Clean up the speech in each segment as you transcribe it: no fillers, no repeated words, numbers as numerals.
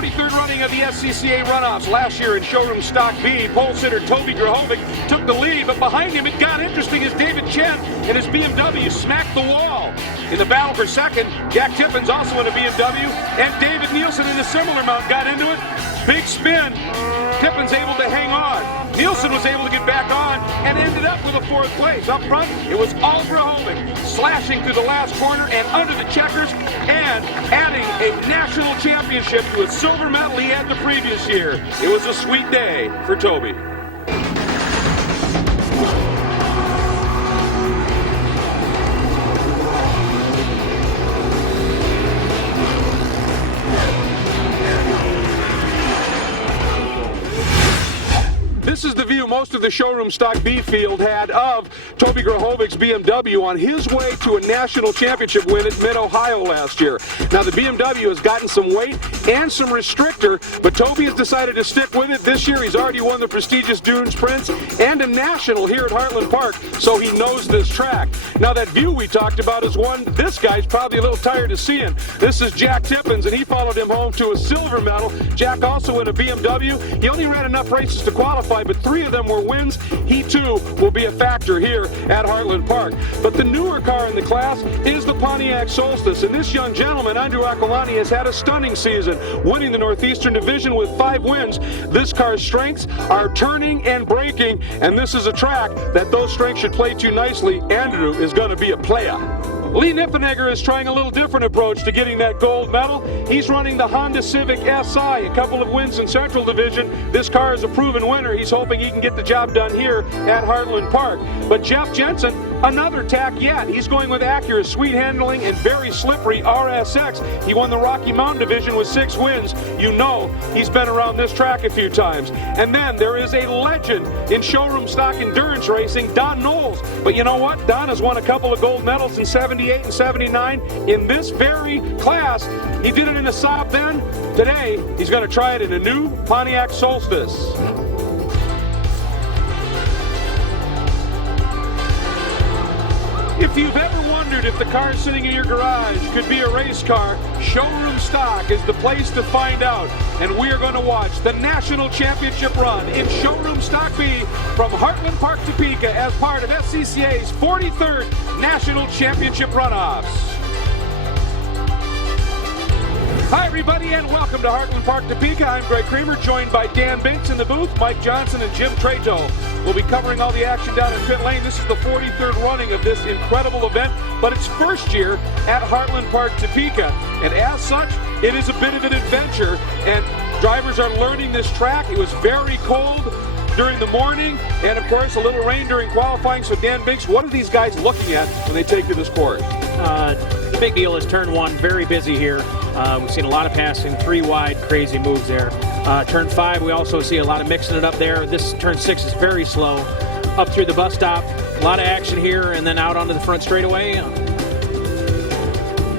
43rd running of the SCCA Runoffs. Last year in showroom stock B, pole sitter Toby Grahovic took the lead, but behind him it got interesting as David Chen and his BMW smacked the wall. In the battle for second, Jack Tippins also in a BMW, and David Nielsen in a similar mount got into it. Big spin. Tippins able to hang on. Nielsen was able to get back on and ended up with a fourth place. Up front, it was all Grahovic, slashing through the last corner and under the checkers and adding a national championship to a silver medal he had the previous year. It was a sweet day for Toby. This is the view most of the showroom stock B field had of Toby Grahovic's BMW on his way to a national championship win at Mid-Ohio last year. Now the BMW has gotten some weight and some restrictor, but Toby has decided to stick with it. This year he's already won the prestigious Dunes Prince and a national here at Heartland Park, so he knows this track. Now that view we talked about is one this guy's probably a little tired of seeing. This is Jack Tippins, and he followed him home to a silver medal. Jack also in a BMW. He only ran enough races to qualify, but 3 of them were wins. He too will be a factor here at Heartland Park. But the newer car in the class is the Pontiac Solstice, and this young gentleman, Andrew Aquilani, has had a stunning season, winning the Northeastern Division with 5 wins. This car's strengths are turning and braking, and this is a track that those strengths should play to nicely. Andrew is going to be a player. Lee Niffenegger is trying a little different approach to getting that gold medal. He's running the Honda Civic SI, a couple of wins in Central Division. This car is a proven winner. He's hoping he can get the job done here at Heartland Park. But Jeff Jensen, another tack yet. He's going with Acura's sweet handling and very slippery RSX. He won the Rocky Mountain Division with 6 wins. You know he's been around this track a few times. And then there is a legend in showroom stock endurance racing, Don Knowles. But you know what? Don has won a couple of gold medals in 78 and 79 in this very class. He did it in a Saab then. Today, he's going to try it in a new Pontiac Solstice. If you've ever wondered if the car sitting in your garage could be a race car, Showroom Stock is the place to find out. And we are going to watch the National Championship run in Showroom Stock B from Heartland Park, Topeka as part of SCCA's 43rd National Championship Runoffs. Hi everybody and welcome to Heartland Park, Topeka. I'm Greg Kramer, joined by Dan Binks in the booth, Mike Johnson and Jim Trato. We'll be covering all the action down in pit lane. This is the 43rd running of this incredible event, but it's first year at Heartland Park, Topeka. And as such, it is a bit of an adventure, and drivers are learning this track. It was very cold during the morning, and of course a little rain during qualifying. So Dan Binks, what are these guys looking at when they take to this course? The big deal is turn 1, very busy here. We've seen a lot of passing, 3 wide, crazy moves there. Turn 5, we also see a lot of mixing it up there. This turn 6 is very slow. Up through the bus stop, a lot of action here, and then out onto the front straightaway.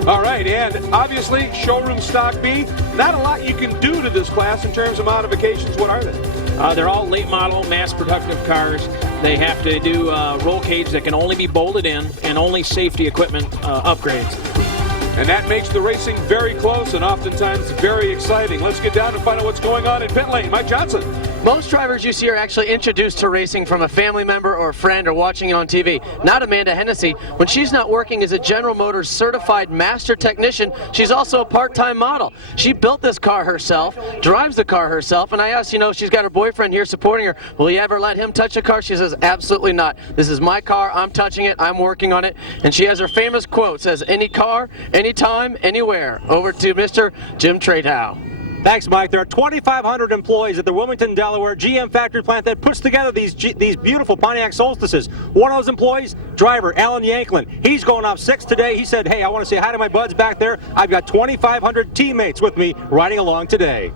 All right, and obviously showroom stock B, not a lot you can do to this class in terms of modifications. What are they? They're all late model, mass productive cars. They have to do roll cage that can only be bolted in and only safety equipment upgrades. And that makes the racing very close and oftentimes very exciting. Let's get down and find out what's going on in pit lane. Mike Johnson. Most drivers you see are actually introduced to racing from a family member or a friend or watching it on TV. Not Amanda Hennessy. When she's not working as a General Motors certified master technician, she's also a part-time model. She built this car herself, drives the car herself, and I asked, she's got her boyfriend here supporting her, will you ever let him touch a car? She says, absolutely not. This is my car, I'm touching it, I'm working on it. And she has her famous quote, says, any car, anytime, anywhere. Over to Mr. Jim Tratow. Thanks, Mike. There are 2,500 employees at the Wilmington, Delaware GM factory plant that puts together these beautiful Pontiac Solstices. One of those employees, driver Alan Yanklin. He's going off 6 today. He said, hey, I want to say hi to my buds back there. I've got 2,500 teammates with me riding along today.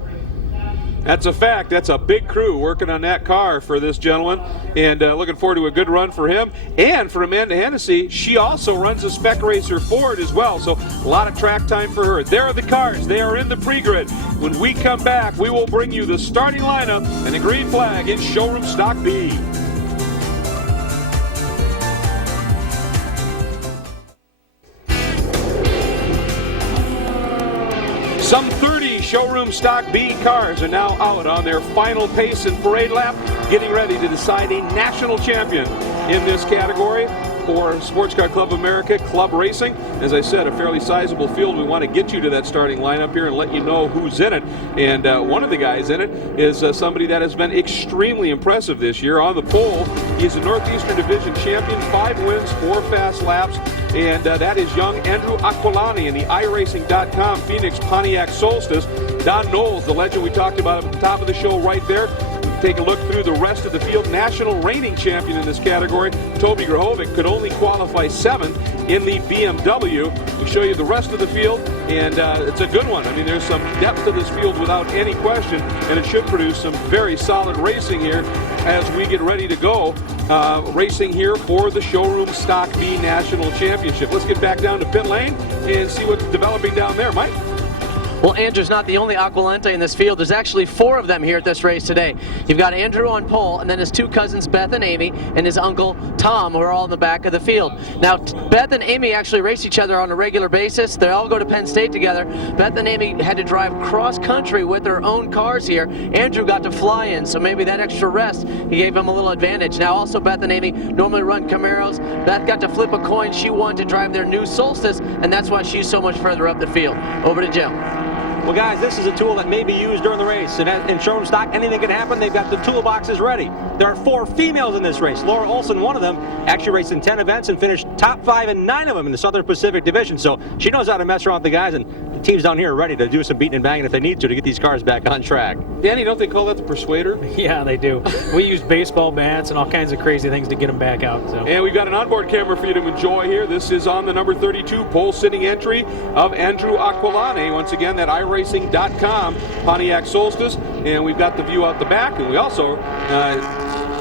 That's a fact. That's a big crew working on that car for this gentleman, and looking forward to a good run for him. And for Amanda Hennessy, she also runs a Spec Racer Ford as well, so a lot of track time for her. There are the cars. They are in the pre-grid. When we come back, we will bring you the starting lineup and the green flag in Showroom Stock B. Some 30 showroom stock B cars are now out on their final pace and parade lap, getting ready to decide a national champion in this category for Sports Car Club of America Club Racing. As I said, a fairly sizable field. We want to get you to that starting lineup here and let you know who's in it. And one of the guys in it is somebody that has been extremely impressive this year. On the pole, he's a Northeastern Division champion, 5 wins, 4 fast laps. And that is young Andrew Aquilani in the iRacing.com Phoenix Pontiac Solstice. Don Knowles, the legend we talked about at the top of the show right there. Take a look through the rest of the field. National reigning champion in this category, Toby Grahovic, could only qualify 7th in the BMW. We'll show you the rest of the field, and it's a good one. I mean, there's some depth to this field without any question, and it should produce some very solid racing here as we get ready to go racing here for the Showroom Stock B National Championship. Let's get back down to pit lane and see what's developing down there, Mike. Well, Andrew's not the only Aquilante in this field. There's actually 4 of them here at this race today. You've got Andrew on pole, and then his 2 cousins, Beth and Amy, and his uncle, Tom, who are all in the back of the field. Now, Beth and Amy actually race each other on a regular basis. They all go to Penn State together. Beth and Amy had to drive cross-country with their own cars here. Andrew got to fly in, so maybe that extra rest, he gave him a little advantage. Now, also, Beth and Amy normally run Camaros. Beth got to flip a coin. She wanted to drive their new Solstice, and that's why she's so much further up the field. Over to Jim. Well, guys, this is a tool that may be used during the race. And in showroom stock, anything can happen. They've got the toolboxes ready. There are 4 females in this race. Laura Olson, one of them, actually raced in 10 events and finished top 5 in 9 of them in the Southern Pacific Division. So she knows how to mess around with the guys, and the teams down here are ready to do some beating and banging if they need to get these cars back on track. Danny, don't they call that the Persuader? Yeah, they do. We use baseball bats and all kinds of crazy things to get them back out. So. And we've got an onboard camera for you to enjoy here. This is on the number 32 pole sitting entry of Andrew Aquilani. Once again, that iRacing.com Pontiac Solstice. And we've got the view out the back. And we also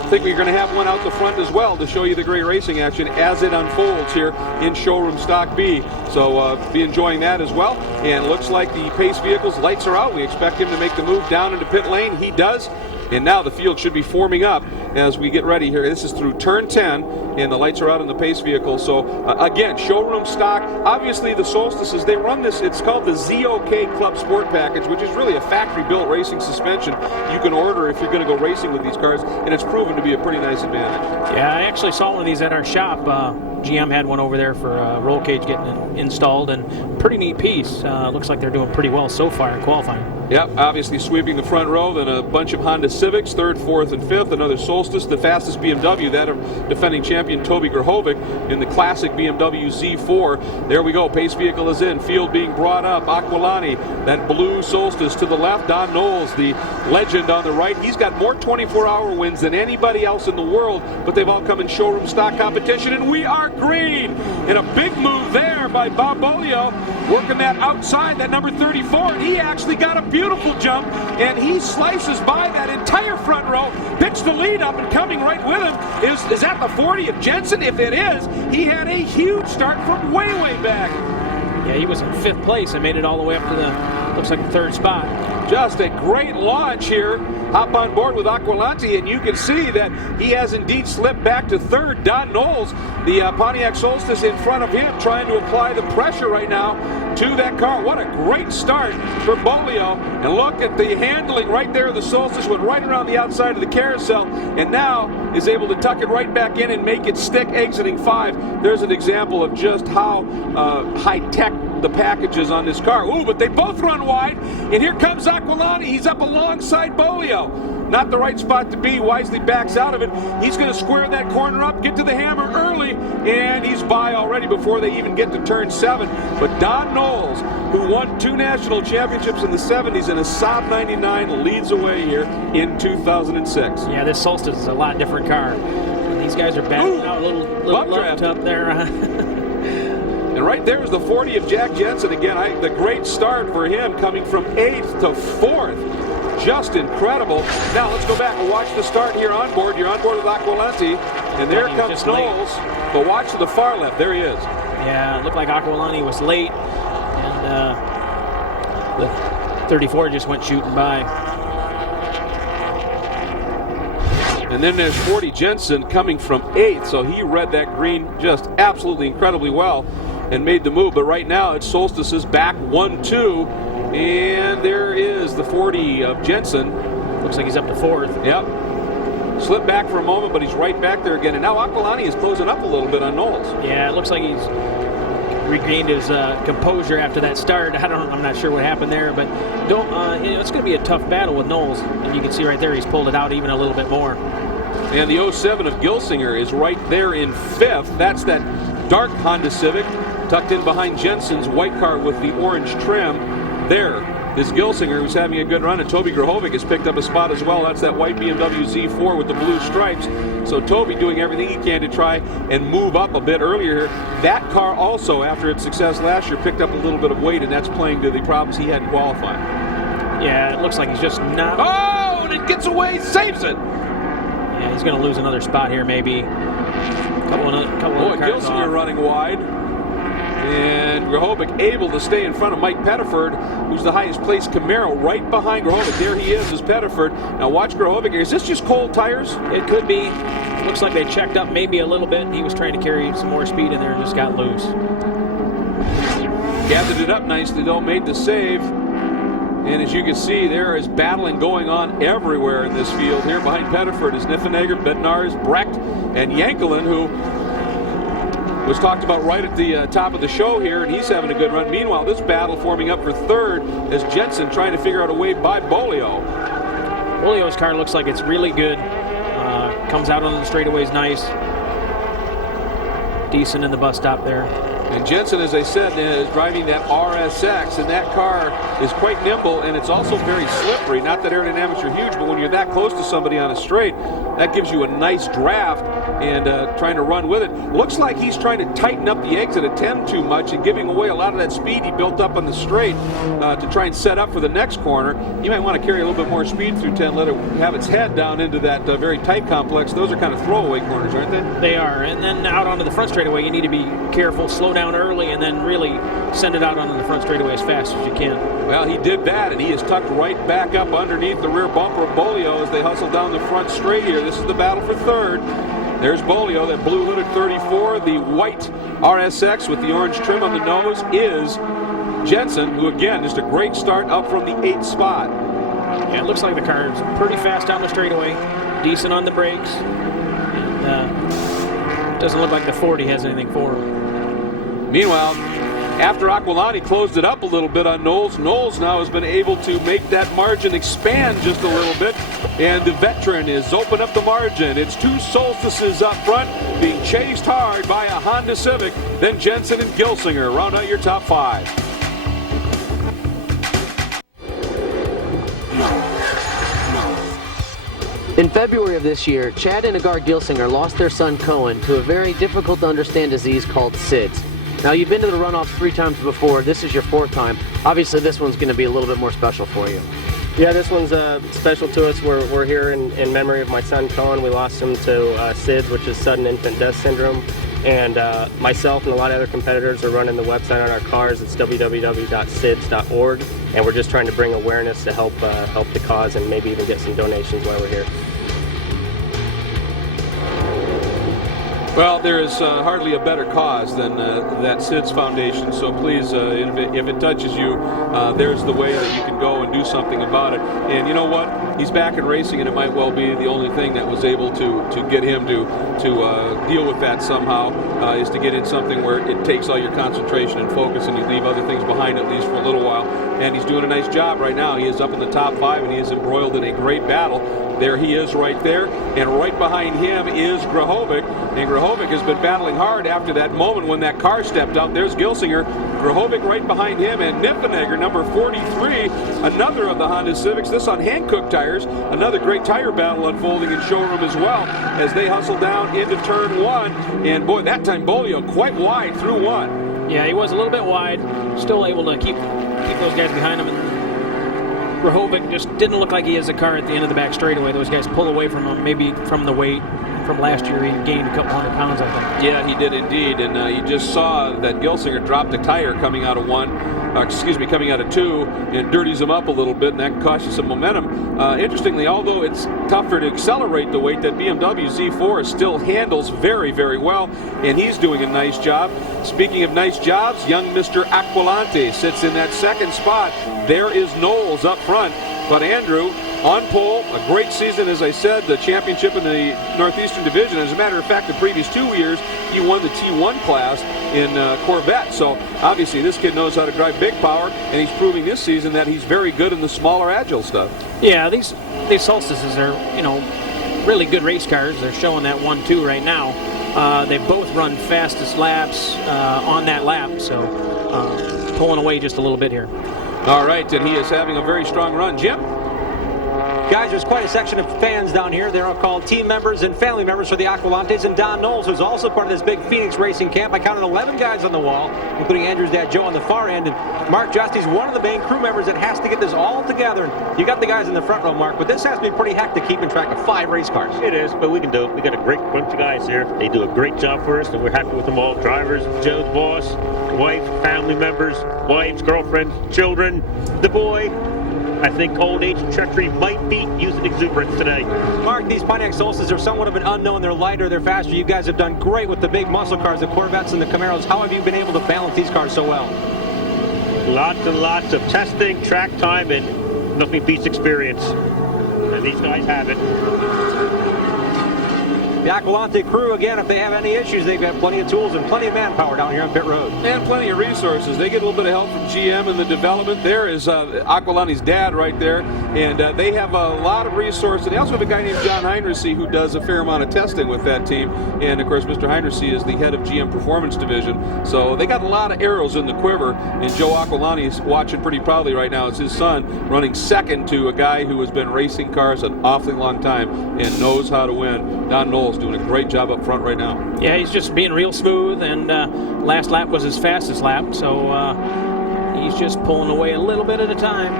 think we're going to have one out the front as well to show you the great racing action as it unfolds here in Showroom Stock B. So be enjoying that as well. And looks like the pace vehicles, lights are out. We expect him to make the move down into pit lane. He does. And now the field should be forming up as we get ready here. This is through turn 10, and the lights are out in the pace vehicle. So again, showroom stock. Obviously the Solstices, they run this, it's called the ZOK Club Sport Package, which is really a factory-built racing suspension you can order if you're going to go racing with these cars, and it's proven to be a pretty nice advantage. Yeah, I actually saw one of these at our shop. GM had one over there for roll cage getting installed, and pretty neat piece. Looks like they're doing pretty well so far in qualifying. Yep, obviously sweeping the front row, then a bunch of Honda Civics, 3rd, 4th, and 5th, another Solstice, the fastest BMW, that of defending champion Toby Grahovic in the classic BMW Z4. There we go, pace vehicle is in, field being brought up, Aquilani, that blue Solstice to the left, Don Knowles, the legend on the right. He's got more 24-hour wins than anybody else in the world, but they've all come in showroom stock competition, and we are green! And a big move there by Bob Bolio, working that outside, that number 34, and he actually got a beautiful jump, and he slices by that entire front row, picks the lead up, and coming right with him is that the 40 of Jensen? If it is, he had a huge start from way back. Yeah, he was in 5th place and made it all the way up to the, looks like the 3rd spot. Just a great launch here. Hop on board with Aquilani, and you can see that he has indeed slipped back to 3rd. Don Knowles, the Pontiac Solstice in front of him, trying to apply the pressure right now to that car. What a great start for Bolio. And look at the handling right there. The Solstice went right around the outside of the carousel, and now is able to tuck it right back in and make it stick exiting 5. There's an example of just how high-tech the packages on this car. Ooh, but they both run wide, and here comes Aquilani. He's up alongside Bolio. Not the right spot to be. Wisely backs out of it. He's going to square that corner up, get to the hammer early, and he's by already before they even get to turn 7. But Don Knowles, who won 2 national championships in the 70s and a Saab 99, leads away here in 2006. Yeah, this Solstice is a lot different car. And these guys are backing out a little left up there. And right there is the 40 of Jack Jensen. Again, the great start for him, coming from 8th to 4th. Just incredible. Now let's go back and watch the start here on board. You're on board with Aquilani, and there comes Knowles. But watch to the far left. There he is. Yeah, it looked like Aquilani was late, and the 34 just went shooting by. And then there's 40 Jensen coming from 8th, so he read that green just absolutely incredibly well and made the move. But right now it's Solstice's back 1-2. And there is the 40 of Jensen. Looks like he's up to 4th. Yep. Slipped back for a moment, but he's right back there again. And now Aquilani is closing up a little bit on Knowles. Yeah, it looks like he's regained his composure after that start. I'm not sure what happened there, but it's going to be a tough battle with Knowles. And you can see right there he's pulled it out even a little bit more. And the 07 of Gilsinger is right there in 5th. That's that dark Honda Civic tucked in behind Jensen's white car with the orange trim. There is Gilsinger, who's having a good run, and Toby Grahovic has picked up a spot as well. That's that white BMW Z4 with the blue stripes. So Toby doing everything he can to try and move up a bit earlier. That car also, after its success last year, picked up a little bit of weight, and that's playing to the problems he had in qualifying. Yeah, it looks like he's just not... Oh, and it gets away, saves it! Yeah, he's going to lose another spot here, maybe. Couple of cars Gilsinger off. running wide. And Grahovic able to stay in front of Mike Pettiford, who's the highest placed Camaro, right behind Grahovic. There he is Pettiford. Now watch Grahovic here. Is this just cold tires? It could be. Looks like they checked up maybe a little bit. He was trying to carry some more speed in there and just got loose. Gathered it up nicely though, made the save. And as you can see, there is battling going on everywhere in this field. Here behind Pettiford is Niffenegger, Bednarz, Brecht, and Yankelin, who was talked about right at the top of the show here, and he's having a good run. Meanwhile, this battle forming up for 3rd as Jensen trying to figure out a way by Bolio. Bolio's car looks like it's really good. Comes out on the straightaways nice. Decent in the bus stop there. And Jensen, as I said, is driving that RSX, and that car is quite nimble, and it's also very slippery. Not that aerodynamics are huge, but when you're that close to somebody on a straight, that gives you a nice draft, and trying to run with it. Looks like he's trying to tighten up the exit at 10 too much and giving away a lot of that speed he built up on the straight to try and set up for the next corner. You might want to carry a little bit more speed through 10, let it have its head down into that very tight complex. Those are kind of throwaway corners, aren't they? They are, and then out onto the front straightaway, you need to be careful, slow down early, and then really send it out onto the front straightaway as fast as you can. Well, he did that, and he is tucked right back up underneath the rear bumper of Bolio as they hustle down the front straight here. This is the battle for 3rd. There's Bolio, that blue hooded 34, the white RSX with the orange trim on the nose is Jensen, who again, just a great start up from the 8th spot. Yeah, it looks like the car is pretty fast down the straightaway, decent on the brakes, and doesn't look like the 40 has anything for him. Meanwhile, after Aquilani closed it up a little bit on Knowles, Knowles now has been able to make that margin expand just a little bit, and the veteran is open up the margin. It's 2 Solstices up front, being chased hard by a Honda Civic, then Jensen and Gilsinger round out your top 5. In February of this year, Chad and Agar Gilsinger lost their son Cohen to a very difficult to understand disease called SIDS. Now, you've been to the runoffs 3 times before. This is your 4th time. Obviously, this one's going to be a little bit more special for you. Yeah, this one's special to us. We're here in memory of my son Cohen. We lost him to SIDS, which is sudden infant death syndrome. And myself and a lot of other competitors are running the website on our cars. It's www.sids.org. And we're just trying to bring awareness to help the cause and maybe even get some donations while we're here. Well, there is hardly a better cause than that SIDS Foundation, so please, if it touches you, there's the way that you can go and do something about it. And you know what? He's back in racing, and it might well be the only thing that was able to get him to deal with that somehow, is to get in something where it takes all your concentration and focus, and you leave other things behind, at least for a little while. And he's doing a nice job right now. He is up in the top 5, and he is embroiled in a great battle. There he is right there, and right behind him is Grahovic. And Grahovic has been battling hard after that moment when that car stepped up. There's Gilsinger, Grahovic right behind him, and Niffenegger, number 43, another of the Honda Civics, this on Hankook tires. Another great tire battle unfolding in showroom as well as they hustle down into turn 1. And boy, that time Bolio quite wide through 1. Yeah, he was a little bit wide, still able to keep those guys behind him. And Grahovic just didn't look like he has a car at the end of the back straightaway. Those guys pull away from him, maybe from the weight. From last year, he gained a couple 100 pounds, I think. Yeah, he did indeed, and you just saw that Gilsinger dropped a tire coming out of 1. coming out of 2, and dirties them up a little bit, and that can cost you some momentum. Interestingly, although it's tougher to accelerate the weight, that BMW Z4 still handles very, very well, and he's doing a nice job. Speaking of nice jobs, young Mr. Aquilante sits in that second spot. There is Knowles up front, but Andrew on pole, a great season, as I said, the championship in the Northeastern Division. As a matter of fact, the previous 2 years, he won the T1 class in Corvette. So obviously this kid knows how to drive big power, and he's proving this season that he's very good in the smaller, agile stuff. Yeah, these Solstices are, really good race cars. They're showing that 1-2 right now. They both run fastest laps on that lap, so pulling away just a little bit here. All right, and he is having a very strong run. Jim? Guys, there's quite a section of fans down here. They're all called team members and family members for the Aquilantes, and Don Knowles, who's also part of this big Phoenix racing camp. I counted 11 guys on the wall, including Andrew's dad, Joe, on the far end, and Mark Justy's one of the main crew members that has to get this all together. You got the guys in the front row, Mark, but this has to be pretty hectic keeping track of 5 race cars. It is, but we can do it. We got a great bunch of guys here. They do a great job for us, and we're happy with them all. Drivers, Joe's boss, wife, family members, wives, girlfriends, children, the boy. I think old age and treachery might be using exuberance today. Mark, these Pontiac Solstices are somewhat of an unknown. They're lighter, they're faster. You guys have done great with the big muscle cars, the Corvettes and the Camaros. How have you been able to balance these cars so well? Lots and lots of testing, track time, and nothing beats experience. And these guys have it. The Aquilante crew, again, if they have any issues, they've got plenty of tools and plenty of manpower down here on pit road. And plenty of resources. They get a little bit of help from GM in the development. There is Aquilante's dad right there, and they have a lot of resources. They also have a guy named John Hennessy who does a fair amount of testing with that team, and of course Mr. Hennessy is the head of GM Performance Division. So they got a lot of arrows in the quiver, and Joe Aquilante is watching pretty proudly right now as his son running second to a guy who has been racing cars an awfully long time and knows how to win. Don Knowles doing a great job up front right now. Yeah, he's just being real smooth, and last lap was his fastest lap, so he's just pulling away a little bit at a time,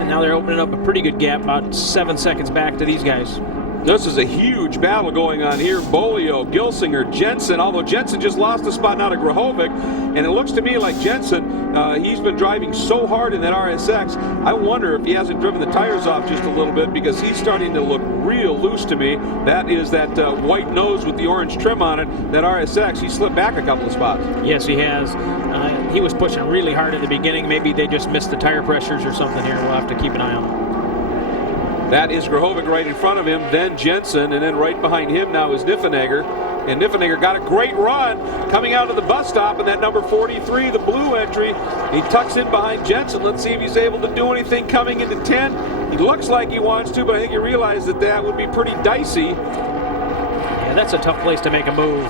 and now they're opening up a pretty good gap, about 7 seconds back to these guys. This is a huge battle going on here. Bolio, Gilsinger, Jensen, although Jensen just lost a spot now to Grahovic, and it looks to me like Jensen, he's been driving so hard in that RSX, I wonder if he hasn't driven the tires off just a little bit, because he's starting to look real loose to me. That is that white nose with the orange trim on it, that RSX. He slipped back a couple of spots. Yes, he has. He was pushing really hard at the beginning. Maybe they just missed the tire pressures or something here. We'll have to keep an eye on him. That is Grahovic right in front of him, then Jensen, and then right behind him now is Niffenegger. And Niffenegger got a great run coming out of the bus stop in that number 43, the blue entry. He tucks in behind Jensen. Let's see if he's able to do anything coming into 10. He looks like he wants to, but I think you realize that that would be pretty dicey. Yeah, that's a tough place to make a move.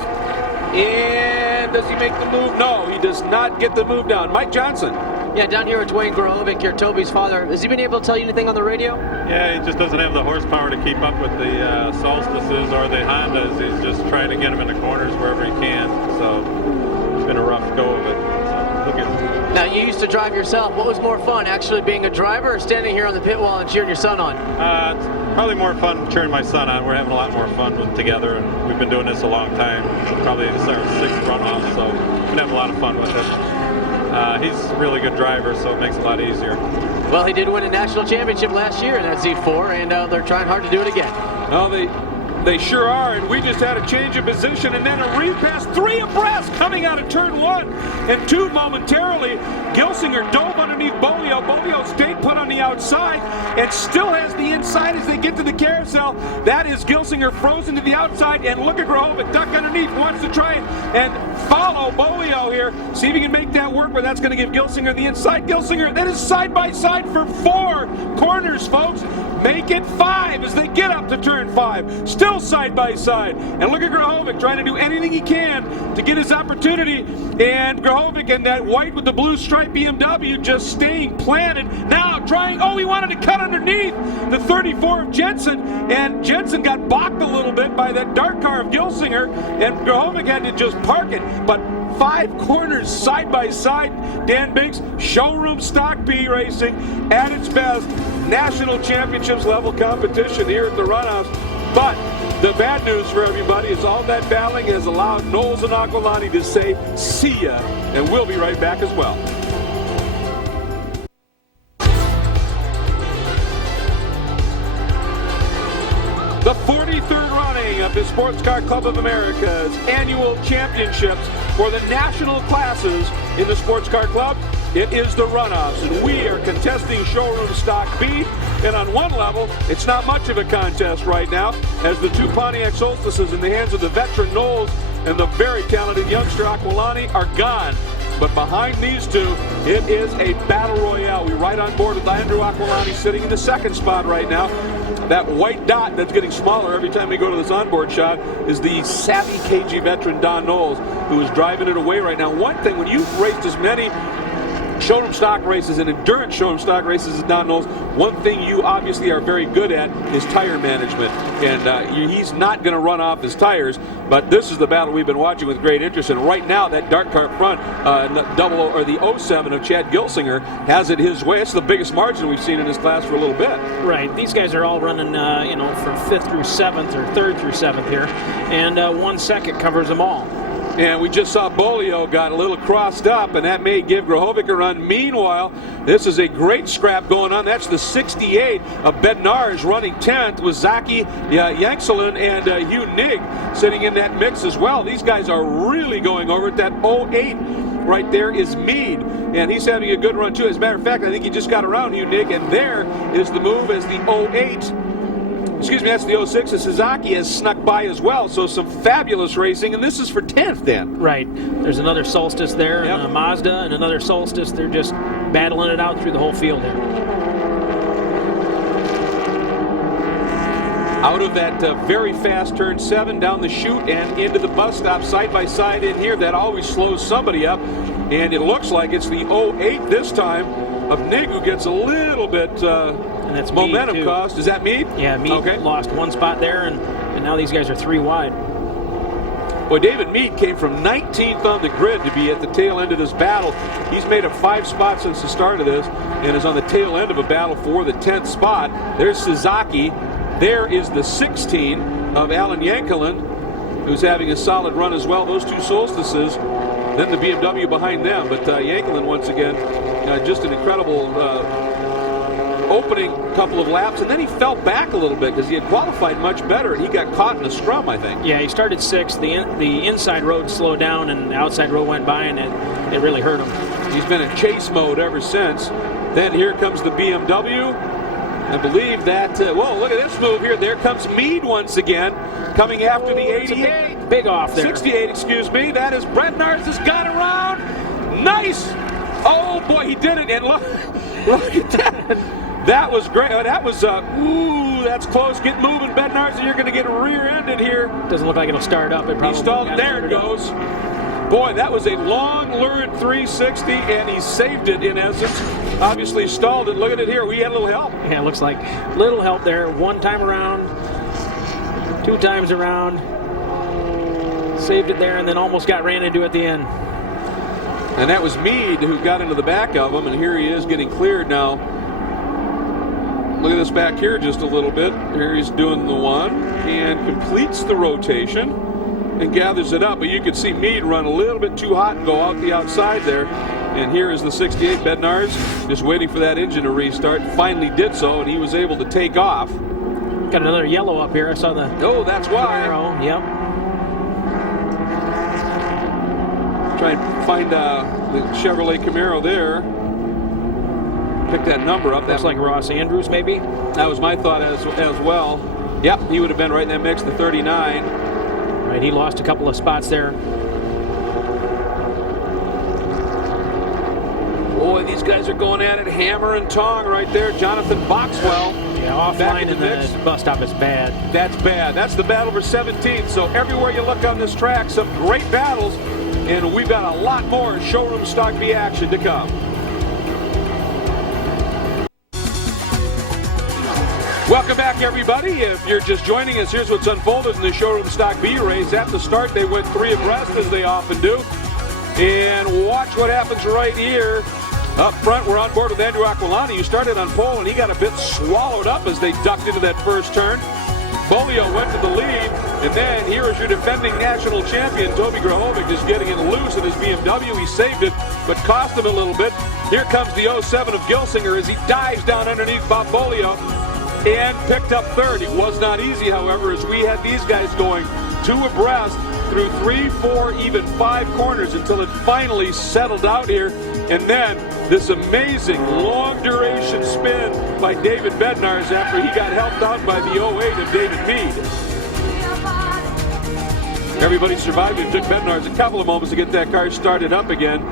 And does he make the move? No, he does not get the move down. Mike Johnson. Yeah, down here with Dwayne Grahovic, your Toby's father. Has he been able to tell you anything on the radio? Yeah, he just doesn't have the horsepower to keep up with the Solstices or the Hondas. He's just trying to get them in the corners wherever he can. So it's been a rough go of it. So he'll get... Now, you used to drive yourself. What was more fun, actually being a driver or standing here on the pit wall and cheering your son on? It's probably more fun cheering my son on. We're having a lot more fun with together, and we've been doing this a long time. Probably this is our 6th runoff, so we've been having a lot of fun with it. He's a really good driver, so it makes it a lot easier. Well, he did win a national championship last year in that Z4, and they're trying hard to do it again. Well, they sure are, and we just had a change of position, and then a repass, 3 abreast coming out of turn 1, and 2 momentarily. Gilsinger dove underneath Bolio. Bolio stayed put on the outside and still has the inside as they get to the carousel. That is Gilsinger frozen to the outside, and look at Grahovic duck underneath, wants to try and follow Bolio here. See if he can make that work, but that's going to give Gilsinger the inside. Gilsinger, that is side by side for 4 corners, folks. Make it 5 as they get up to turn 5. Still side by side. And look at Grahovic trying to do anything he can to get his opportunity. And Grahovic and that white with the blue stripe BMW just staying planted. Now trying, he wanted to cut underneath the 34 of Jensen. And Jensen got balked a little bit by that dark car of Gilsinger. And Grahovic had to just park it. But 5 corners side by side. Dan Biggs, showroom stock B racing at its best. National championships level competition here at the Runoffs. But the bad news for everybody is all that battling has allowed Knowles and Aquilante to say see ya, and we'll be right back as well. Sports Car Club of America's annual championships for the national classes in the Sports Car Club. It is the Runoffs, and we are contesting showroom stock B. And on one level, it's not much of a contest right now, as the two Pontiac Solstices in the hands of the veteran Knowles and the very talented youngster Aquilani are gone. But behind these two, it is a battle royale. We're right on board with Andrew Aquilani sitting in the second spot right now. That white dot that's getting smaller every time we go to this onboard shot is the savvy KG veteran Don Knowles, who is driving it away right now. One thing, when you've raced as many showroom stock races and endurance showroom stock races as Don Knowles, one thing you obviously are very good at is tire management, and he's not going to run off his tires. But this is the battle we've been watching with great interest, and right now that dark car front, the 07 of Chad Gilsinger, has it his way. It's the biggest margin we've seen in this class for a little bit. Right, these guys are all running, from 5th through 7th or 3rd through 7th here, and 1 second covers them all. And we just saw Bolio got a little crossed up, and that may give Grahovic a run. Meanwhile, this is a great scrap going on. That's the 68 of Bednarz running 10th with Zaki Yankselen and Hugh Nig sitting in that mix as well. These guys are really going over it. That 08 right there is Meade, and he's having a good run too. As a matter of fact, I think he just got around Hugh Nig, and there is the move as the 08. Excuse me, that's the 06. The Suzuki has snuck by as well, so some fabulous racing, and this is for 10th then. Right. There's another Solstice there, and a Mazda, and another Solstice. They're just battling it out through the whole field here. Out of that very fast turn 7, down the chute and into the bus stop side by side in here. That always slows somebody up, and it looks like it's the 08 this time of Nig who gets a little bit and that's momentum Meade, cost. Is that Meade? Yeah, Meade lost 1 spot there, and now these guys are 3 wide. Well, David Meade came from 19th on the grid to be at the tail end of this battle. He's made up 5 spots since the start of this and is on the tail end of a battle for the 10th spot. There's Suzuki. There is the 16 of Alan Yankelin, who's having a solid run as well. Those two Solstices. Then the BMW behind them. But Yankelin, once again, just an incredible opening couple of laps, and then he fell back a little bit because he had qualified much better, and he got caught in a scrum, I think. Yeah, he started 6th. The inside road slowed down, and the outside road went by, and it really hurt him. He's been in chase mode ever since. Then here comes the BMW. I believe that, whoa, look at this move here. There comes Meade once again, coming after the 88. Big off there. 68, excuse me. That is Bednarz has got around. Nice. Oh, boy, he did it. And look at that. That was great. That was, ooh, that's close. Get moving, Bednarz, or you're going to get rear-ended here. Doesn't look like it'll start up. It He stalled. There it goes. Boy, that was a long, lurid 360, and he saved it in essence. Obviously stalled it. Look at it here. We had a little help. Yeah, it looks like little help there. 1 time around, 2 times around. Saved it there, and then almost got ran into at the end. And that was Meade who got into the back of him, and here he is getting cleared now. Look at this back here just a little bit. Here he's doing the 1 and completes the rotation and gathers it up. But you can see Meade run a little bit too hot and go out the outside there. And here is the 68 Bednarz just waiting for that engine to restart. Finally did so, and he was able to take off. Got another yellow up here. I saw the that's why. arrow. Yep. Try and find the Chevrolet Camaro there. Pick that number up. Looks like Ross Andrews, maybe. That was my thought as well. Yep, he would have been right in that mix, the 39. Right, he lost a couple of spots there. Boy, these guys are going at it hammer and tong right there. Jonathan Boxwell. Yeah, offline in the bus stop is bad. That's bad. That's the battle for 17th. So everywhere you look on this track, some great battles. And we've got a lot more showroom stock B action to come. Welcome back, everybody. If you're just joining us, here's what's unfolded in the showroom stock B race. At the start, they went 3 abreast, as they often do. And watch what happens right here. Up front, we're on board with Andrew Aquilani, who started on pole, and he got a bit swallowed up as they ducked into that first turn. Bolio went to the lead, and then here is your defending national champion, Toby Grahovic, just getting it loose in his BMW. He saved it, but cost him a little bit. Here comes the 07 of Gilsinger as he dives down underneath Bob Bolio and picked up 3rd. It was not easy, however, as we had these guys going two abreast through 3, 4, even 5 corners until it finally settled out here. And then this amazing long duration spin by David Bednarz after he got helped out by the 08 of David Meade. Everybody survived. It took Bednarz a couple of moments to get that car started up again,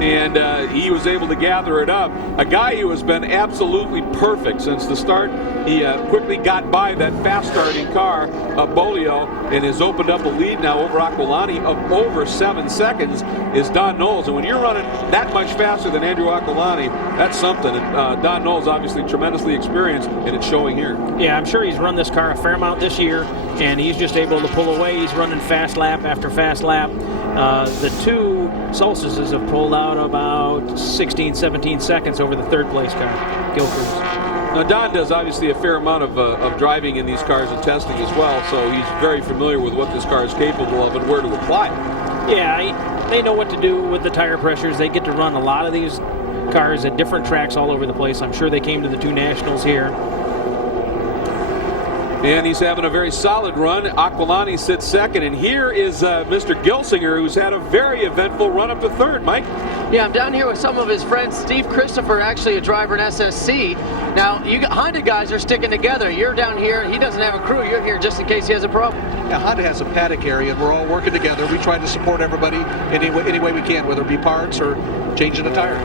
and he was able to gather it up. A guy who has been absolutely perfect since the start. He quickly got by that fast-starting car, Bolio, and has opened up a lead now over Aquilani of over 7 seconds is Don Knowles. And when you're running that much faster than Andrew Aquilani, that's something. And Don Knowles obviously tremendously experienced, and it's showing here. Yeah, I'm sure he's run this car a fair amount this year, and he's just able to pull away. He's running fast lap after fast lap. The two Solstices have pulled out about 16, 17 seconds over the third place car, Gilchrist. Now, Don does obviously a fair amount of driving in these cars and testing as well, so he's very familiar with what this car is capable of and where to apply it. Yeah, they know what to do with the tire pressures. They get to run a lot of these cars at different tracks all over the place. I'm sure they came to the 2 Nationals here. And he's having a very solid run. Aquilani sits second, and here is Mr. Gilsinger, who's had a very eventful run up to third. Mike? Yeah, I'm down here with some of his friends. Steve Christopher, actually a driver in SSC. Now, you Honda guys are sticking together. You're down here. He doesn't have a crew. You're here just in case he has a problem. Yeah, Honda has a paddock area, and we're all working together. We try to support everybody any way we can, whether it be parts or changing a tire.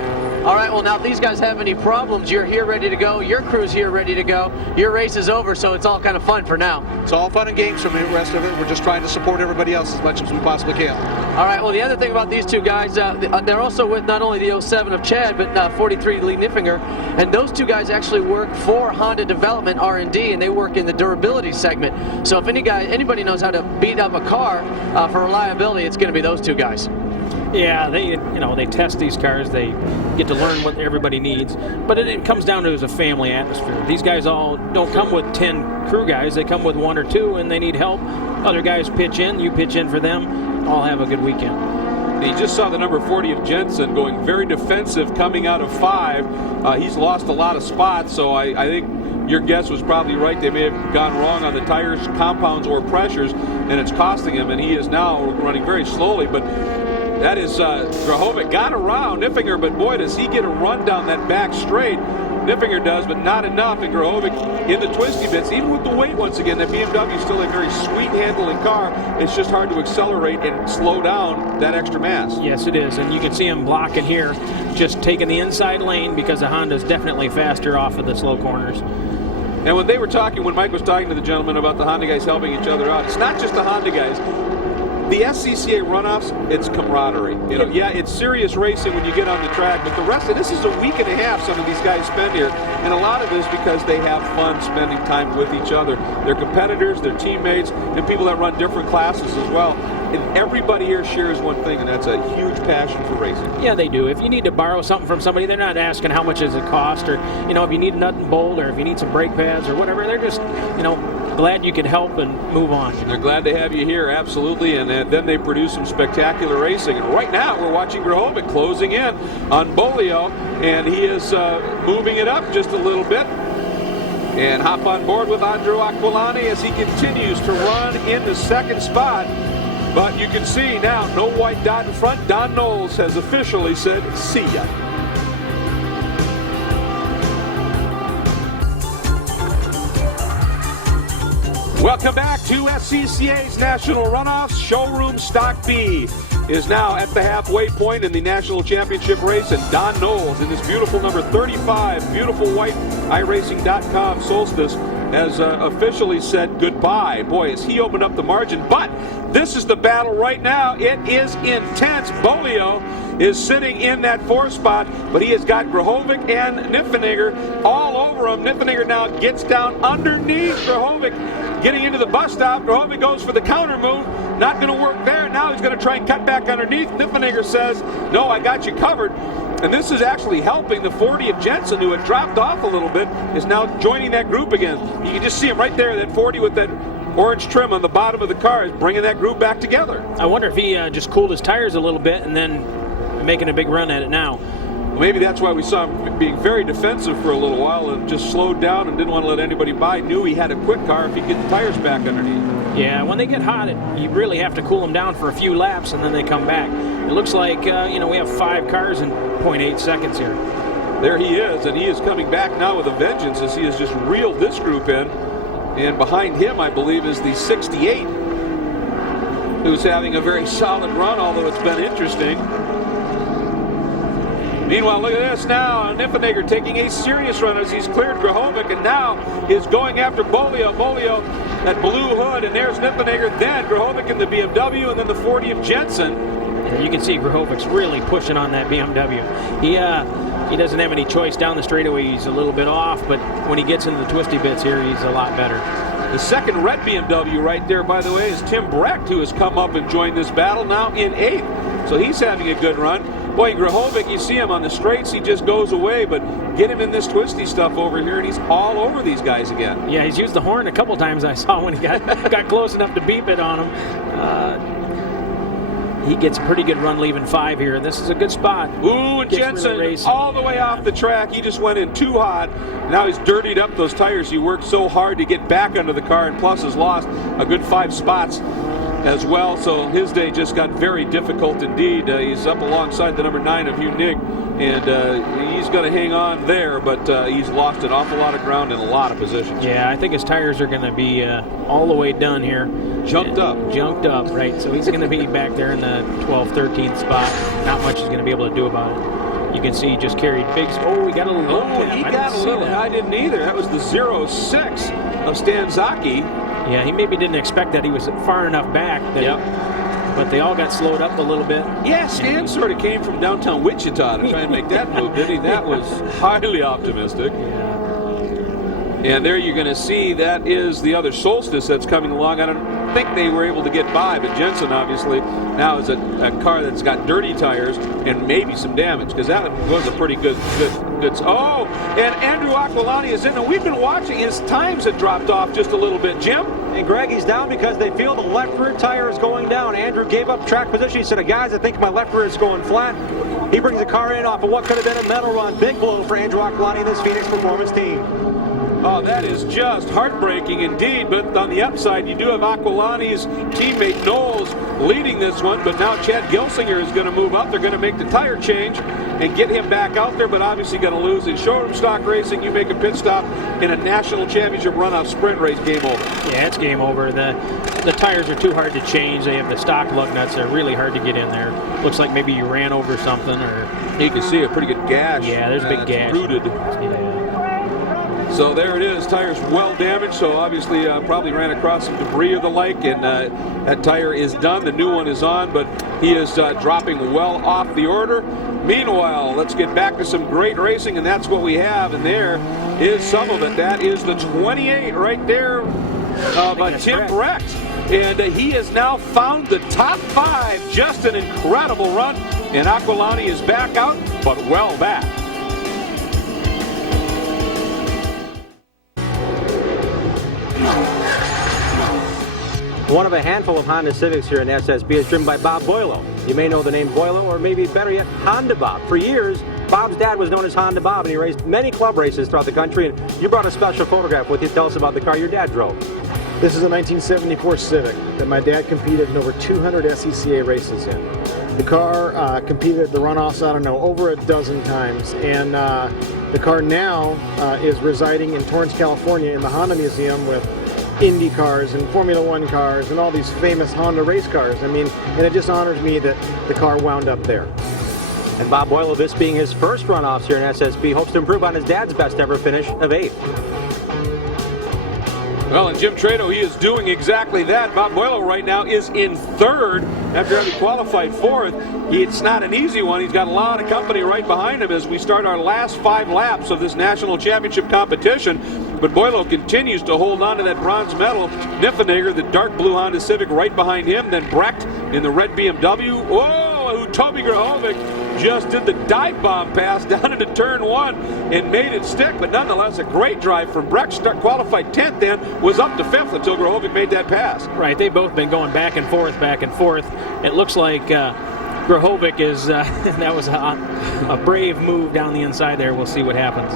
All right, well, now if these guys have any problems, you're here ready to go. Your crew's here ready to go. Your race is over, so it's all kind of fun for now. It's all fun and games from the rest of it. We're just trying to support everybody else as much as we possibly can. All right, well, the other thing about these two guys, they're also with not only the 07 of Chad, but 43 Lee Niffinger, and those two guys actually work for Honda Development R&D, and they work in the durability segment. So if anybody knows how to beat up a car for reliability, it's going to be those two guys. Yeah, they test these cars. They get to learn what everybody needs. But it comes down to a family atmosphere. These guys all don't come with 10 crew guys. They come with 1 or 2, and they need help. Other guys pitch in. You pitch in for them. All have a good weekend. You just saw the number 40 of Jensen going very defensive coming out of 5. He's lost a lot of spots, so I think your guess was probably right. They may have gone wrong on the tires, compounds, or pressures, and it's costing him, and he is now running very slowly. But that is Grahovic got around Niffinger, but boy, does he get a run down that back straight. Niffinger does, but not enough. And Grahovic in the twisty bits, even with the weight once again, that BMW is still a very sweet handling car. It's just hard to accelerate and slow down that extra mass. Yes, it is. And you can see him blocking here, just taking the inside lane because the Honda's definitely faster off of the slow corners. And when Mike was talking to the gentleman about the Honda guys helping each other out, it's not just the Honda guys. The SCCA Runoffs, it's camaraderie. Yeah, it's serious racing when you get on the track, but the rest of this is a week and a half some of these guys spend here, and a lot of it is because they have fun spending time with each other. They're competitors, they're teammates, and people that run different classes as well. And everybody here shares one thing, and that's a huge passion for racing. Yeah, they do. If you need to borrow something from somebody, they're not asking how much does it cost, or if you need a nut and bolt, or if you need some brake pads or whatever. They're just glad you could help and move on. They're glad to have you here, absolutely, and then they produce some spectacular racing. And right now we're watching Grahovic closing in on Bolio, and he is moving it up just a little bit. And hop on board with Andrew Aquilani as he continues to run into second spot. But you can see now, no white dot in front. Don Knowles has officially said, see ya. Welcome back to SCCA's National Runoffs. Showroom Stock B is now at the halfway point in the National Championship race, and Don Knowles in this beautiful number 35, beautiful white iRacing.com Solstice has officially said goodbye. Boy, has he opened up the margin, but this is the battle right now. It is intense. Bolio is sitting in that 4th spot, but he has got Grahovic and Niffinger all over him. Niffinger now gets down underneath Grahovic, getting into the bus stop. Grahovic goes for the counter move. Not going to work there. Now he's going to try and cut back underneath. Niffinger says, no, I got you covered. And this is actually helping the 40 of Jensen, who had dropped off a little bit, is now joining that group again. You can just see him right there, that 40 with that orange trim on the bottom of the car is bringing that group back together. I wonder if he just cooled his tires a little bit and then making a big run at it now. Well, maybe that's why we saw him being very defensive for a little while and just slowed down and didn't want to let anybody by. Knew he had a quick car if he could get the tires back underneath. Yeah, when they get hot, you really have to cool them down for a few laps, and then they come back. It looks like, you know, we have 5 cars in 0.8 seconds here. There he is, and he is coming back now with a vengeance as he has just reeled this group in. And behind him, I believe, is the 68, who's having a very solid run, although it's been interesting. Meanwhile, look at this now. Niffenegger taking a serious run as he's cleared Grahovic, and now is going after Bolio. Bolio, that blue hood, and there's Niffenegger, then Grahovic in the BMW, and then the 40 of Jensen. Yeah, you can see Grahovic's really pushing on that BMW. He doesn't have any choice down the straightaway. He's a little bit off, but when he gets into the twisty bits here, he's a lot better. The second red BMW right there, by the way, is Tim Brecht, who has come up and joined this battle, now in 8th. So he's having a good run. Boy, Grahovic, you see him on the straights, he just goes away, but get him in this twisty stuff over here, and he's all over these guys again. Yeah, he's used the horn a couple times I saw when he got close enough to beep it on him. He gets a pretty good run leaving 5 here, and this is a good spot. Ooh, and Jensen all the way off the track. He just went in too hot. Now he's dirtied up those tires. He worked so hard to get back under the car, and plus has lost a good 5 spots as well. So his day just got very difficult indeed. He's up alongside the number 9 of Hugh Nig, and he's going to hang on there, but he's lost an awful lot of ground in a lot of positions. Yeah, I think his tires are going to be all the way done here. Junked up, right? So he's going to be back there in the 12th, 13th spot. Not much he's going to be able to do about it. You can see he just carried big. Oh, he got a little. Oh, he got a little. I didn't either. That was the 06 of Stanzaki. Yeah, he maybe didn't expect that. He was far enough back. That but they all got slowed up a little bit. Yeah, Stan sort of came from downtown Wichita to try and make that move, did he? That was highly optimistic. And there you're going to see that is the other Solstice that's coming along. I don't think they were able to get by, but Jensen obviously now is a car that's got dirty tires and maybe some damage, because that was a pretty good. Oh, and Andrew Aquilani is in, and we've been watching. His times have dropped off just a little bit, Jim. And Greg, he's down because they feel the left rear tire is going down. Andrew gave up track position. He said, guys, I think my left rear is going flat. He brings the car in off of what could have been a medal run. Big blow for Andrew Aquilani and this Phoenix Performance team. Oh, that is just heartbreaking indeed, but on the upside, you do have Aquilani's teammate Knowles leading this one, but now Chad Gelsinger is going to move up. They're going to make the tire change and get him back out there, but obviously going to lose. In showroom stock racing, you make a pit stop in a national championship runoff sprint race, game over. Yeah, it's game over. The tires are too hard to change. They have the stock lug nuts. They're really hard to get in there. Looks like maybe you ran over something, or you can see a pretty good gash. Yeah, there's a big gash. Rooted. Yeah. So there it is, tires well damaged, so obviously probably ran across some debris or the like, and that tire is done. The new one is on, but he is dropping well off the order. Meanwhile, let's get back to some great racing, and that's what we have, and there is some of it. That is the 28 right there of Tim Brecht, and he has now found the top 5. Just an incredible run, and Aquilani is back out, but well back. One of a handful of Honda Civics here in SSB is driven by Bob Boilo. You may know the name Boilo, or maybe better yet, Honda Bob. For years, Bob's dad was known as Honda Bob, and he raced many club races throughout the country, and you brought a special photograph with you. Tell us about the car your dad drove. This is a 1974 Civic that my dad competed in over 200 SCCA races in. The car competed at the runoffs, I don't know, over a dozen times, and the car now is residing in Torrance, California in the Honda Museum with Indy cars and Formula One cars and all these famous Honda race cars. I mean, and it just honors me that the car wound up there. And Bob Boyle, this being his first runoffs here in SSB, hopes to improve on his dad's best ever finish of 8th. Well, and Jim Trado, he is doing exactly that. Bob Boyle right now is in 3rd after having qualified 4th. It's not an easy one. He's got a lot of company right behind him as we start our last 5 laps of this national championship competition. But Boyle continues to hold on to that bronze medal. Niffenegger, the dark blue Honda Civic, right behind him. Then Brecht in the red BMW. Whoa, Toby Grahovic just did the dive bomb pass down into turn 1 and made it stick. But nonetheless, a great drive from Brecht. Qualified 10th then, was up to 5th until Grahovic made that pass. Right, they've both been going back and forth, back and forth. It looks like Grahovic is, that was a brave move down the inside there. We'll see what happens.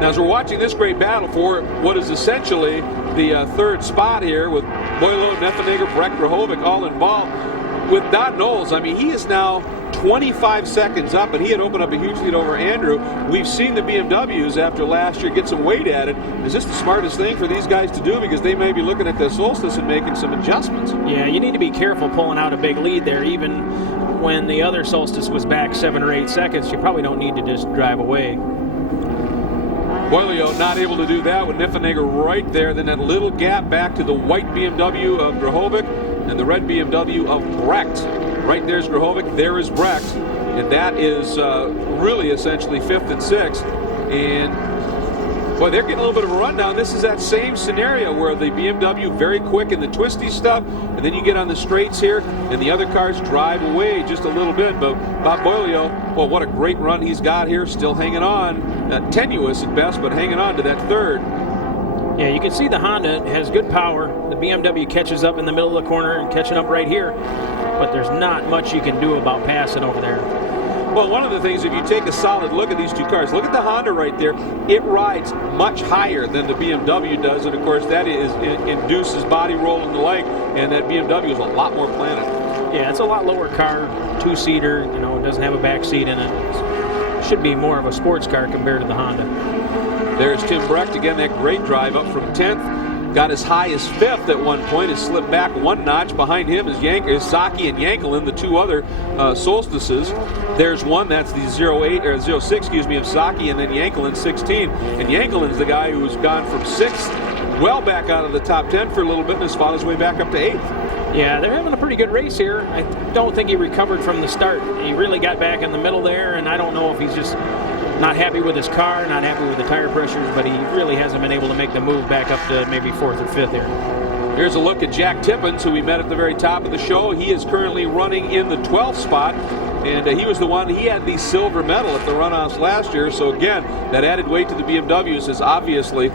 Now, as we're watching this great battle for what is essentially the 3rd spot here with Boilo, Neffenegger, Brecht, Grahovic all involved. With Don Knowles, I mean, he is now 25 seconds up, and he had opened up a huge lead over Andrew. We've seen the BMWs after last year get some weight added. Is this the smartest thing for these guys to do? Because they may be looking at the Solstice and making some adjustments. Yeah, you need to be careful pulling out a big lead there. Even when the other Solstice was back 7 or 8 seconds, you probably don't need to just drive away. Boilio not able to do that with Neffenegger right there. Then that little gap back to the white BMW of Grahovic and the red BMW of Brecht. Right there's Grahovic, there is Brecht. And that is really essentially 5th and 6th. And boy, they're getting a little bit of a rundown. This is that same scenario where the BMW very quick in the twisty stuff, and then you get on the straights here, and the other cars drive away just a little bit. But Bob Boilio, well, what a great run he's got here, still hanging on. Tenuous at best, but hanging on to that third. Yeah, you can see the Honda has good power. The BMW catches up in the middle of the corner and catching up right here. But there's not much you can do about passing over there. Well, one of the things, if you take a solid look at these two cars, look at the Honda right there. It rides much higher than the BMW does, and of course that induces body roll and the like, and that BMW is a lot more planted. Yeah, it's a lot lower car, 2-seater, you know, it doesn't have a back seat in it. It should be more of a sports car compared to the Honda. There's Tim Brecht again, that great drive up from 10th. Got as high as 5th at one point, has slipped back 1 notch. Behind him is Zaki and Yankelin, the 2 other Solstices. There's one, that's the 08 or 06, excuse me, of Zaki, and then Yankelin 16. And Yankelin's the guy who's gone from 6th, well back out of the top 10 for a little bit, and has fought his way back up to 8th. Yeah, they're having a pretty good race here. I don't think he recovered from the start. He really got back in the middle there, and I don't know if he's just not happy with his car, not happy with the tire pressures, but he really hasn't been able to make the move back up to maybe 4th or 5th here. Here's a look at Jack Tippins, who we met at the very top of the show. He is currently running in the 12th spot, and he was the one, he had the silver medal at the Runoffs last year. So again, that added weight to the BMWs is obviously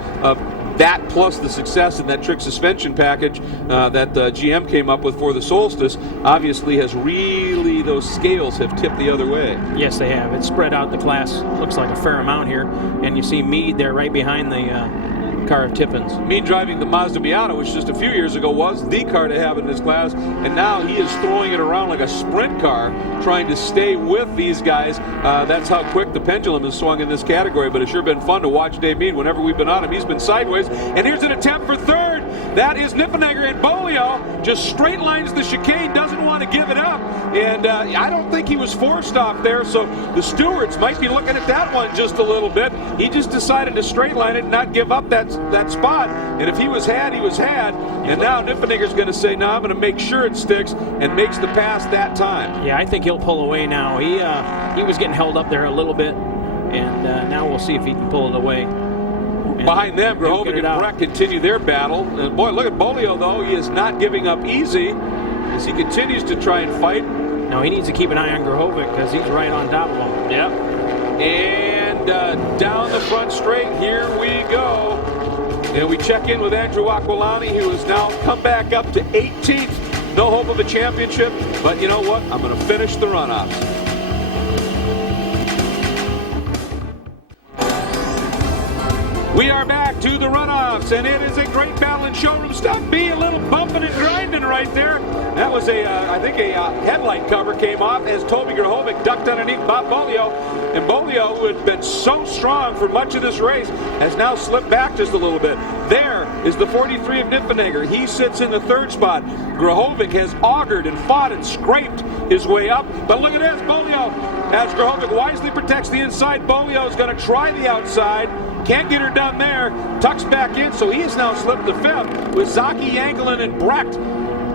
that plus the success in that trick suspension package that GM came up with for the Solstice obviously has really, those scales have tipped the other way. Yes, they have. It's spread out the class, looks like a fair amount here. And you see Meade there right behind the car of Tippins. Meade driving the Mazda Miata, which just a few years ago was the car to have in this class, and now he is throwing it around like a sprint car, trying to stay with these guys. That's how quick the pendulum has swung in this category, but it's sure been fun to watch Dave Meade. Whenever we've been on him, he's been sideways, and here's an attempt for 3rd. That is Neffenegger, and Boilio just straight lines the chicane, doesn't want to give it up, and I don't think he was forced off there, so the stewards might be looking at that one just a little bit. He just decided to straight line it and not give up that spot, and if he was had, he was had. And now Neffenegger's going to say, no, I'm going to make sure it sticks, and makes the pass that time. Yeah, I think he'll pull away now. He was getting held up there a little bit, and now we'll see if he can pull it away. And behind them, Grahovic and Brecht continue their battle. And boy, look at Boilio, though. He is not giving up easy as he continues to try and fight. No, he needs to keep an eye on Grahovic because he's right on top of him. Yep. And down the front straight, here we go. And we check in with Andrew Aquilani, who has now come back up to 18th. No hope of a championship, but you know what? I'm going to finish the Runoffs. We are back to the Runoffs, and it is a great battle in showroom stock B. A little bumping and grinding right there. That was I think a headlight cover came off as Toby Grahovic ducked underneath Bob Boilio. And Boilio, who had been so strong for much of this race, has now slipped back just a little bit. There is the 43 of Neffenegger. He sits in the 3rd spot. Grahovic has augured and fought and scraped his way up. But look at this, Boilio. As Grahovic wisely protects the inside, Boilio is going to try the outside. Can't get her done there. Tucks back in, so he has now slipped to 5th with Zaki, Yankelin, and Brecht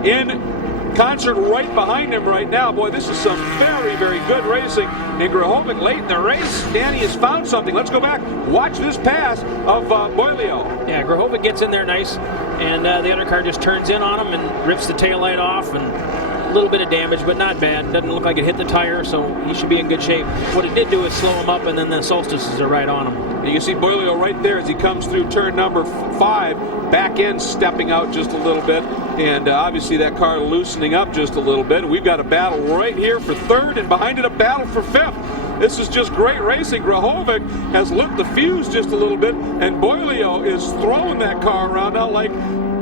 in concert right behind him right now. Boy, this is some very, very good racing. And Grahovic late in the race, Danny has found something. Let's go back. Watch this pass of Boilio. Yeah, Grahovic gets in there nice, and the other car just turns in on him and rips the taillight off, and a little bit of damage, but not bad. Doesn't look like it hit the tire, so he should be in good shape. What it did do is slow him up, and then the Solstices are right on him. And you see Boilio right there as he comes through turn number 5, back end stepping out just a little bit, and obviously that car loosening up just a little bit. We've got a battle right here for 3rd, and behind it a battle for 5th. This is just great racing. Grahovic has lit the fuse just a little bit, and Boilio is throwing that car around now like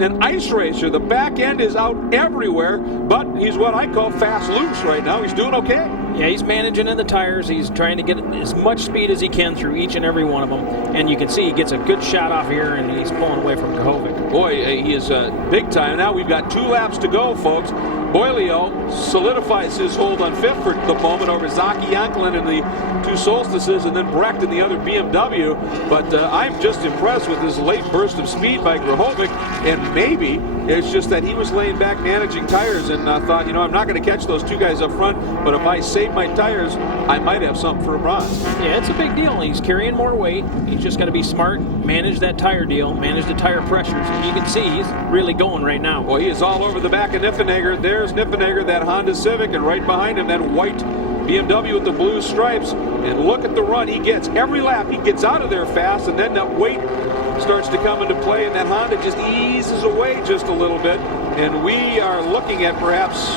an ice racer. The back end is out everywhere, but he's what I call fast loose right now. He's doing okay. Yeah, he's managing in the tires. He's trying to get as much speed as he can through each and every one of them. And you can see he gets a good shot off here, and he's pulling away from Grahovic. Boy, he is big time. Now we've got 2 laps to go, folks. Boilio solidifies his hold on 5th for the moment over Zaki Yanklin in the 2 Solstices, and then Brecht in the other BMW. But I'm just impressed with this late burst of speed by Grahovic, and maybe it's just that he was laying back managing tires and thought, you know, I'm not going to catch those 2 guys up front, but if I save my tires, I might have something for a bronze. Yeah, it's a big deal. He's carrying more weight. He's just got to be smart, manage that tire deal, manage the tire pressures. You can see he's really going right now. Well, he is all over the back of Niffenegger. There's Niffenegger, that Honda Civic, and right behind him, that white BMW with the blue stripes. And look at the run he gets. Every lap he gets out of there fast, and then that weight starts to come into play, and that Honda just eases away just a little bit. And we are looking at perhaps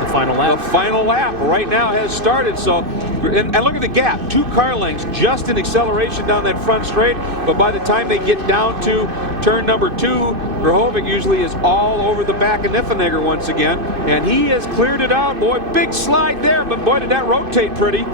the final lap. The final lap right now has started. So, and look at the gap. 2 car lengths just in acceleration down that front straight. But by the time they get down to turn number 2, Grahovic usually is all over the back of Niffenegger once again. And he has cleared it out. Boy, big slide there, but boy, did that rotate pretty.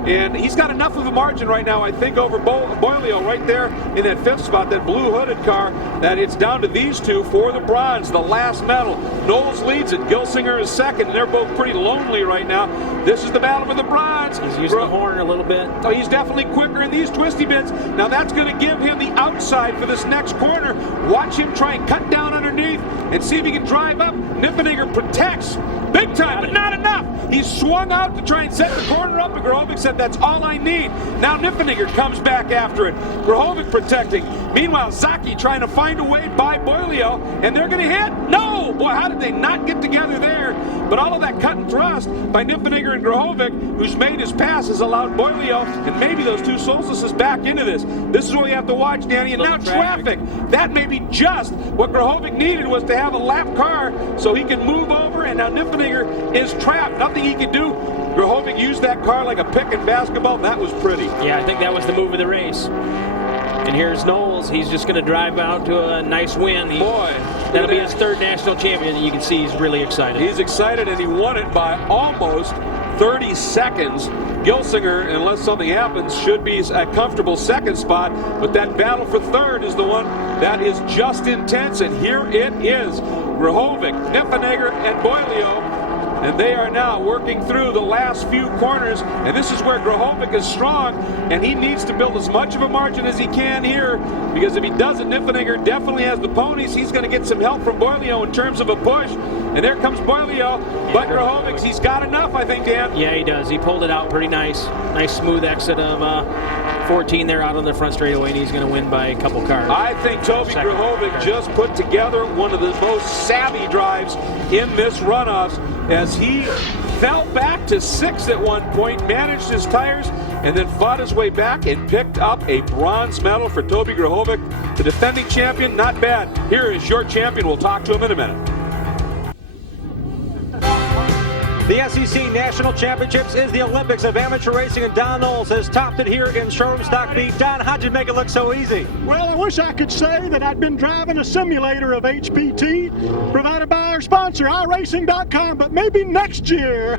And he's got enough of a margin right now, I think, over Boilio right there in that 5th spot, that blue hooded car, that it's down to these 2 for the bronze, the last medal. Knowles leads it, Gilsinger is 2nd, and they're both pretty lonely right now. This is the battle for the bronze. He's using the horn a little bit. Oh, he's definitely quicker in these twisty bits. Now that's going to give him the outside for this next corner. Watch him try and cut down underneath and see if he can drive up. Niffenegger protects big time, but not enough. He swung out to try and set the corner up, and Grahovic said, that's all I need. Now Niffenegger comes back after it. Grahovic protecting. Meanwhile, Zaki trying to find a way by Boilio, and they're going to hit. No! Boy, how did they not get together there? But all of that cut and thrust by Niffenegger and Grahovic, who's made his pass, has allowed Boilio and maybe those 2 Solstices back into this. This is what you have to watch, Danny. And now traffic. That may be just what Grahovic needed, was to have a lap car so he can move over, and now Niffenegger is trapped. Nothing he can do. Grahovic used that car like a pick in basketball. That was pretty. Yeah, I think that was the move of the race. And here's Knowles. He's just going to drive out to a nice win. Boy, that'll be his 3rd national champion. You can see he's really excited. He's excited, and he won it by almost 30 seconds. Gilsinger, unless something happens, should be a comfortable 2nd spot, but that battle for 3rd is the one that is just intense, and here it is. Grahovic, Niffenegger, and Boilio. And they are now working through the last few corners, and this is where Grahovic is strong, and he needs to build as much of a margin as he can here, because if he doesn't, Niffenegger definitely has the ponies. He's going to get some help from Boilio in terms of a push, and there comes Boilio, but Grahovic, he's got enough, I think, Dan. Yeah, he does. He pulled it out pretty nice. Nice smooth exit of 14 there out on the front straightaway, and he's going to win by a couple cars. I think Toby Grahovic just put together one of the most savvy drives in this runoffs, as he fell back to 6th at one point, managed his tires, and then fought his way back and picked up a bronze medal for Toby Grahovic, the defending champion. Not bad. Here is your champion. We'll talk to him in a minute. The SEC National Championships is the Olympics of amateur racing, and Don Knowles has topped it here in Showroom Stock B. Don, how'd you make it look so easy? Well, I wish I could say that I'd been driving a simulator of HPT provided by our sponsor, iRacing.com, but maybe next year.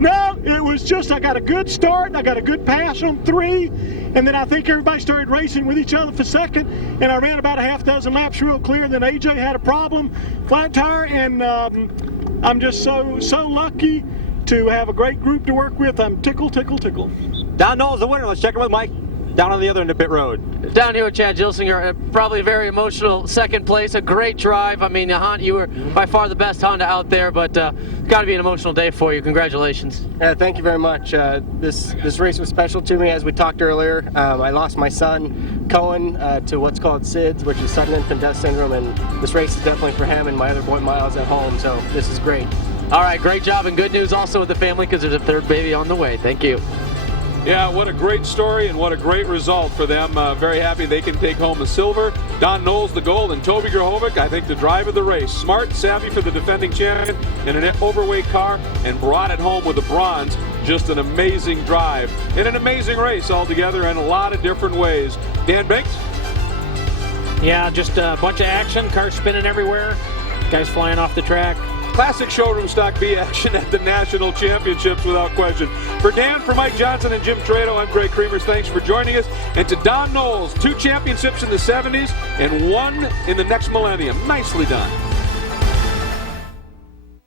No, it was just I got a good start, I got a good pass on 3, and then I think everybody started racing with each other for 2nd, and I ran about a half dozen laps real clear. Then AJ had a problem, flat tire, and I'm just so lucky to have a great group to work with. I'm tickled. Don Knowles, the winner. Let's check in with Mike down on the other end of pit road. Down here with Chad Gilsinger, probably a very emotional 2nd place, a great drive. I mean, you were by far the best Honda out there, but got to be an emotional day for you. Congratulations. Thank you very much. This race was special to me, as we talked earlier. I lost my son, Cohen, to what's called SIDS, which is sudden infant death syndrome, and this race is definitely for him, and my other boy Miles at home, so this is great. All right, great job, and good news also with the family, because there's a 3rd baby on the way. Thank you. Yeah, what a great story and what a great result for them. Very happy they can take home the silver. Don Knowles the gold, and Toby Grahovic, I think, the drive of the race. Smart, savvy for the defending champion in an overweight car, and brought it home with the bronze. Just an amazing drive and an amazing race altogether in a lot of different ways. Dan Banks? Yeah, just a bunch of action, cars spinning everywhere, guys flying off the track. Classic showroom stock B action at the National Championships without question. For Dan, for Mike Johnson and Jim Trado, I'm Greg Creemers. Thanks for joining us. And to Don Knowles, 2 championships in the 70s and 1 in the next millennium. Nicely done.